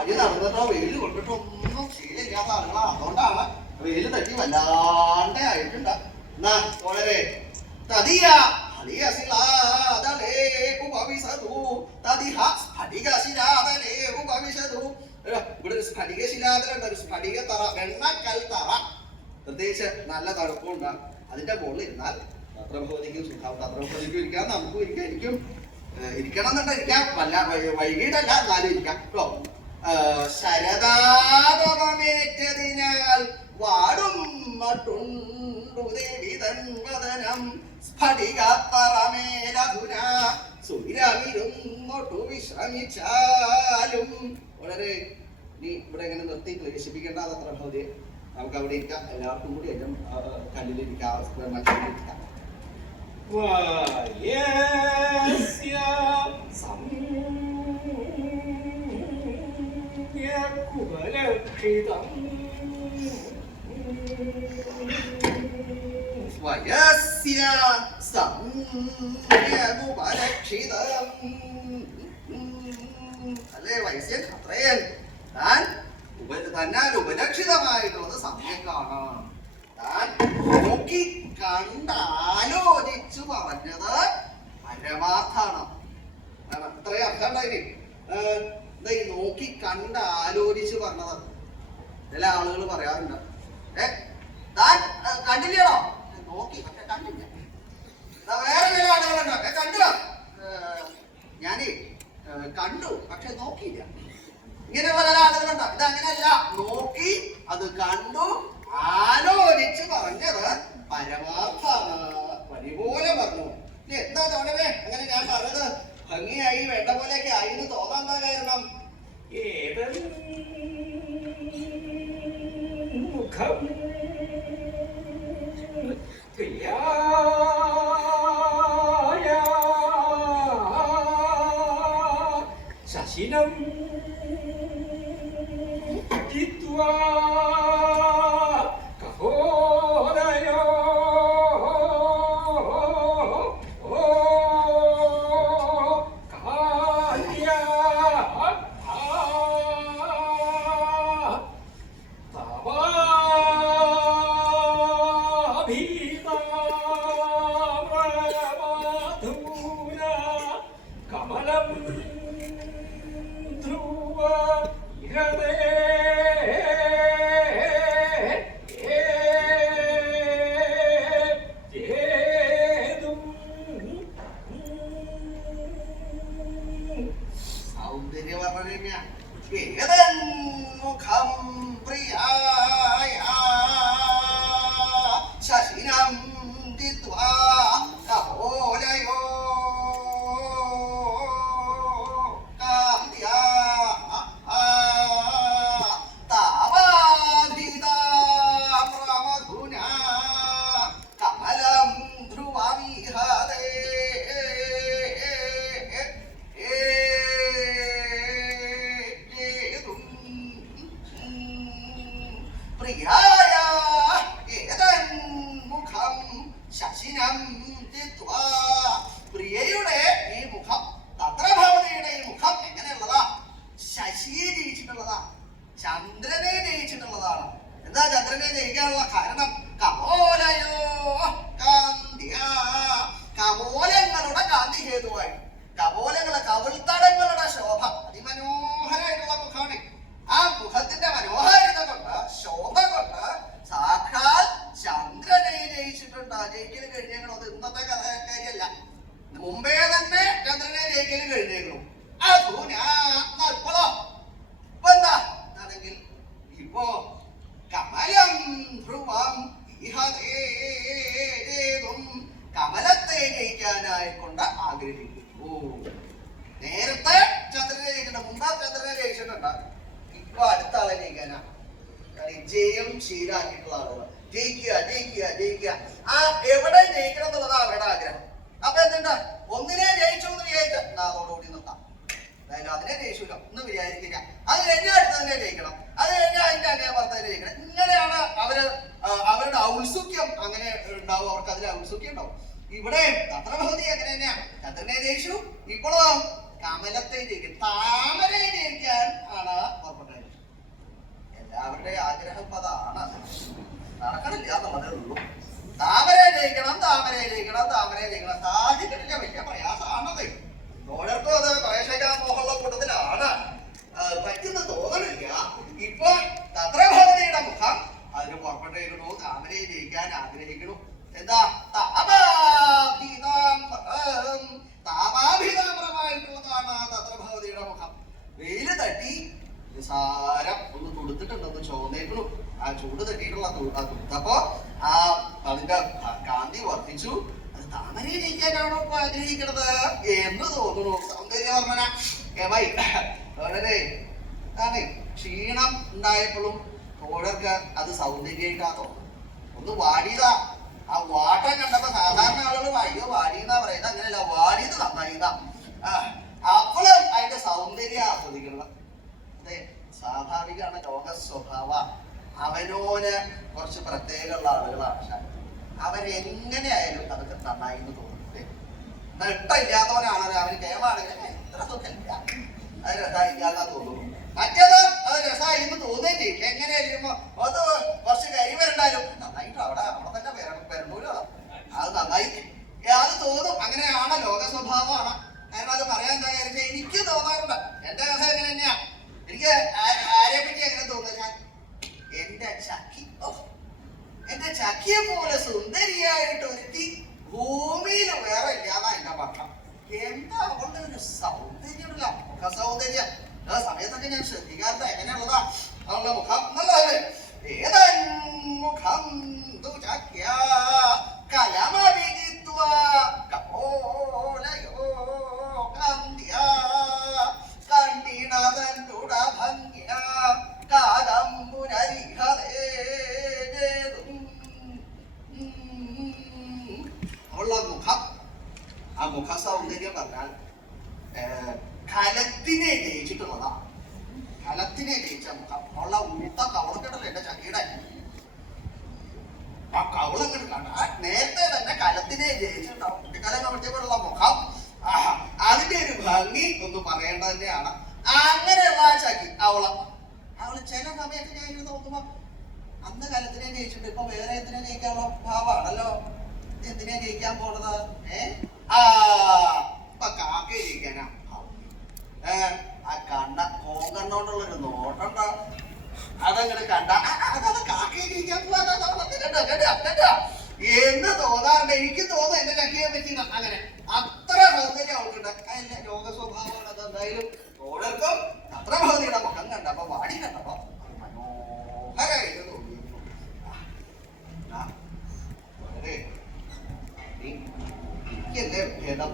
അത് നടന്നിട്ടോ വെയിൽ കൊണ്ടിട്ടൊന്നും ശീലമില്ലാത്ത ആളുകളാ. അതുകൊണ്ടാണ് വെയിൽ തട്ടി വല്ലാണ്ട് ആയിട്ടുണ്ട്. എന്നാ വളരെ തതിയ ഇവിടെ ഒരു സ്ഫടികശിലാതലുണ്ട്, ഒരു സ്ഫടിക തറ, വെണ്ണക്കൽ തറ. പ്രത്യേകിച്ച് നല്ല തണുപ്പുണ്ട്. അതിന്റെ മുകളിൽ ഇരുന്നാൽ തത്രഭവതിക്കും സുഖാവും. തത്രഭവതിക്കും ഇരിക്കാം, നമുക്കും ഇരിക്കാം. എനിക്കും ഇരിക്കണം എന്നുണ്ടിരിക്കാം, വല്ല വൈകിട്ടല്ല എന്നാലും ഇരിക്കാം കേട്ടോ. ശരദാതമേറ്റതിനാൽ വാടും മട്ടുണ്ടു ദേവി തൻവദനം സ്ഫടികത്തറമേലധുന സുരമിരുന്നൊട്ടു വിശ്രമിച്ചാലും. വളരെ നീ ഇവിടെ എങ്ങനെ നിർത്തി ക്ലേശിപ്പിക്കേണ്ട അത്ര ഭൗതിയെ. നമുക്ക് അവിടെ ഇരിക്കാം, എല്ലാവർക്കും കൂടി ഏറ്റവും കല്ലിലിരിക്കാം, മറ്റിരിക്കാം. അല്ലേ വൈശ്യൻ അത്രയൻ താൻ തന്നാൽ ഉപലക്ഷിതമായിട്ടുള്ളത് സമ്യക്കാണ്. താൻ നോക്കി കണ്ടാലോചിച്ചു പറഞ്ഞത് പരമാർത്ഥാണ്. അത്രയും അർത്ഥം ഉണ്ടായി. ഈ നോക്കി കണ്ടാലോചിച്ച് പറഞ്ഞത് ചില ആളുകൾ പറയാറുണ്ട്. താൻ കണ്ടില്ലയോ? നോക്കി പക്ഷെ കണ്ടില്ല. വേറെ ചില ആളുകളുണ്ട്, കണ്ടോ? ഞാനേ കണ്ടു പക്ഷെ നോക്കിയില്ല. ഇങ്ങനെയുള്ള ചില ആളുകളുണ്ട്. ഇത് അങ്ങനെയല്ല, നോക്കി അത് കണ്ടു ആലോചിച്ച് പറഞ്ഞത് പരമാർത്ഥാണ്, പരിപോലെ പറഞ്ഞു. എന്താ തോന്നവേ അങ്ങനെ ഞാൻ പറഞ്ഞത് ഭംഗിയായി വേണ്ട പോലെയൊക്കെ ആയിന്ന് തോന്നാൻ എന്താ കാരണം? മുഖം ശശിനം കഹോദയോ കമലം ധ്രുവ മുഖം പ്രിയായ ശശിനം ജിത്വാ കഹോലയോ പ്രിയയുടെ ഈ മുഖം, തത്രഭവതിയുടെ ഈ മുഖം എങ്ങനെയുള്ളതാ? ശശിയെ ജയിച്ചിട്ടുള്ളതാ, ചന്ദ്രനെ ജയിച്ചിട്ടുള്ളതാണ്. എന്താ ചന്ദ്രനെ ജയിക്കാനുള്ള കാരണം? കപോലയോ കാന്തിയ, കപോലങ്ങളുടെ കാന്തി ഹേതുവായി. കപോലങ്ങളെ കവിൾത്തടങ്ങളുടെ ശോഭ, അതിമനോഹരമായിട്ടുള്ള മുഖമാണ്. ആ മുഖത്തിന്റെ മനോഹാരിത കൊണ്ട്, ശോഭ കൊണ്ട് സാക്ഷാൽ ചന്ദ്രനെ ജയിച്ചിട്ടുണ്ട്. ജയിക്കല് കഴിഞ്ഞേക്കണോ? അത് ഇന്നത്തെ കാര്യമല്ല, മുമ്പേ തന്നെ ചന്ദ്രനെ ജയിക്കല് കഴിഞ്ഞേക്കണു. ഇപ്പോഴോ ഇപ്പൊ എന്താ ആണെങ്കിൽ ഇപ്പോ കമലം ധ്രുവം കമലത്തെ ജയിക്കാനായി കൊണ്ട് ആഗ്രഹിക്കുന്നു. നേരത്തെ ചന്ദ്രനെ ജയിച്ചിട്ടുണ്ട്, മുമ്പ് ചന്ദ്രനെ ജയിച്ചിട്ടുണ്ട്. ഇപ്പൊ അടുത്ത ആളെ ജയിക്കാനാ ജയം ശീലാക്കിയിട്ടുള്ള ആളുകൾ. ജയിക്കുക ജയിക്കുക ജയിക്കുക. ആ എവിടെ ജയിക്കണം എന്നുള്ളതാ അവരുടെ ആഗ്രഹം. അപ്പൊ എന്തുണ്ട്? ഒന്നിനെ ജയിച്ചു എന്ന് വിചാരിച്ച അതോടുകൂടി നിർത്താം. അതായത് അതിനെ ജയിച്ചൂല്ലോ എന്ന് വിചാരിക്കില്ല. അത് കഴിഞ്ഞാൽ അടുത്തതിനെ ജയിക്കണം, അത് കഴിഞ്ഞാൽ അതിന്റെ അങ്ങേ പുറത്തതിനെ ജയിക്കണം. ഇങ്ങനെയാണ് അവരുടെ ഔത്സുക്യം. അങ്ങനെ ഉണ്ടാവും, അവർക്ക് അതിൽ ഔത്സുക്യം ഉണ്ടാവും. ഇവിടെ തത്രഭവതി അങ്ങനെ തന്നെയാണ്. ചന്ദ്രനെ ജയിച്ചു, ഇപ്പോഴോ കമലത്തെ ജയിക്കും, താമരയെ ജയിക്കാൻ ആണ് ജയിക്കണം താമരയെ ജയിക്കണം സാധിച്ചിട്ടില്ല. വലിയ പ്രയാസമാണത്. ഓരോരുത്തരും അത് കുറേശ്ശേക്ക് മോഹമുള്ള കൂട്ടത്തിലാണ്. പറ്റുന്ന തോന്നണില്ല. ഇപ്പൊ തത്രഭവതിയുടെ മുഖം അതിന് പുറപ്പെട്ടേക്കണു. താമരയെ ജയിക്കാൻ ആഗ്രഹിക്കണു. എന്താ താമാഭിതാമ്രമായിട്ടുള്ളതാണ് തത്രഭവതിയുടെ മുഖം. വെയില് തട്ടി നിസാരം ഒന്ന് തുടുത്തിട്ടുണ്ടെന്ന് ചോന്നേക്കണു. ആ ചൂട് തട്ടിയിട്ടുള്ള തുടുത്തപ്പോ ആ അതിന്റെ കാന്തി വർദ്ധിച്ചു. അത് താമരയെ ജയിക്കാനാണോ ഇപ്പൊ ആഗ്രഹിക്കണത് എന്ന് തോന്നുന്നു. സൗന്ദര്യവർണ്ണന വളരെ ക്ഷീണം ഉണ്ടായപ്പോഴും തോഴർക്ക് അത് സൗന്ദര്യമായിട്ടാ തോന്നുന്നു. ഒന്ന് വാടിയതാ. ആ വാട്ടം കണ്ടപ്പോ സാധാരണ ആളുകൾ അയ്യോ വാടിയെന്നാ പറയുന്നത്. അങ്ങനെയല്ല, വാടിയത് നന്നായിന്നാ. അപ്പോഴും അതിന്റെ സൗന്ദര്യം ആസ്വദിക്കണം. അതെ, സ്വാഭാവികമാണ്. ലോക സ്വഭാവ അവനോന് കുറച്ച് പ്രത്യേകമുള്ള ആളുകളാണ്. അവരെങ്ങനെയായാലും അതൊക്കെ നന്നായി എന്ന് തോന്നുന്നു. നെട്ടില്ലാത്തവനാണല്ലോ അവന് കേമാണെങ്കിൽ എത്ര സുഖമില്ല, അത് രസമില്ലാന്നാ തോന്നുന്നു. മറ്റേത് അത് രസമായി എന്ന് തോന്നുകയും ചെയ്യും. എങ്ങനെയായിരിക്കുമ്പോ അത് കുറച്ച് കരിവരുണ്ടായാലും നന്നായിട്ട് അവിടെ തന്നെ വരണൂലോ, അത് നന്നായി അത് തോന്നും. അങ്ങനെയാണ് ലോക സ്വഭാവമാണ്. കാരണം അത് പറയാൻ എന്താ കാര്യം, എനിക്ക് തോന്നാറുണ്ട്. എന്റെ രസം എങ്ങനെ തന്നെയാ. എനിക്ക് ആരെ പറ്റി എങ്ങനെ തോന്നുന്നത്, ഞാൻ എന്റെ ചക്കിയെ പോലെ സുന്ദരിയായിട്ട് ഒരുത്തി ഭൂമിയിൽ വേറെ ഇല്ലാതാ എന്റെ പക്ഷം. എന്താ അവളുടെ ഒരു സൗന്ദര്യമില്ല, മുഖ സൗന്ദര്യം. ആ സമയത്തൊക്കെ ഞാൻ ശ്രദ്ധിക്കാറുണ്ട് എങ്ങനെയുള്ളതാ അവളുടെ മുഖം നല്ലതല്ലേ. ഏതൻ മുഖം കലമവിദിത്വ കപോലയോ കന്ധ്യ കണ്ണിണതന്നുട ഭംഗിയ അവളുടെ മുഖം, ആ മുഖ സൗന്ദര്യം പറഞ്ഞാൽ കലത്തിനെ ജയിച്ചിട്ടുള്ളതാ. കലത്തിനെ ജയിച്ച മുഖം. അവളുടെ ഊത്ത കവളക്കെട്ടല്ലോ എന്റെ ചക്കിയുടെ. ആ കവളങ്ങോട്ട് കാണാൻ നേരത്തെ തന്നെ കലത്തിനെ ജയിച്ചിട്ടുണ്ടാവും. കുട്ടിക്കാലം കവിട്ടിയപ്പോഴുള്ള മുഖം, അതിന്റെ ഒരു ഭംഗി ഒന്ന് പറയേണ്ടത് തന്നെയാണ്. അങ്ങനെയുള്ള ആ ചക്കി അവള് ചില സമയത്ത് ഞാൻ ഇങ്ങനെ നോക്കുമ്പോ അന്ന് കലത്തിനെ ജയിച്ചിട്ടുണ്ട്, ഇപ്പൊ വേറെ എന്തിനെ ജയിക്കാനുള്ള ഭാവമാണല്ലോ. എന്തിനാ ജയിക്കാൻ പോണത്? ഇപ്പൊ കാക്കയെ ജയിക്കാനാ. ആ കണ്ണ കോങ്കണ്ണോണ്ടുള്ളൊരു നോട്ടുണ്ടോ, അതങ്ങോട്ട് കണ്ട അതത് കാക്കയെ ജയിക്കാൻ പോവാ എന്ന് തോന്നാറുണ്ട്. എനിക്ക് തോന്നുന്നു എന്റെ ചക്കിയെ പറ്റി അങ്ങനെ അത്ര സൗന്ദര്യം അവൾക്കുണ്ട്. അതിന്റെ രോഗ സ്വഭാവമാണ്. അത് എന്തായാലും ഓരോർക്കും അത്ര ഭവതിയുടെ മുഖം കണ്ടപ്പോ വാടി കണ്ടപ്പോ മനോഹരായിട്ട് തോന്നിയിരുന്നു. വളരെ എനിക്കല്ലേ ഭേദം.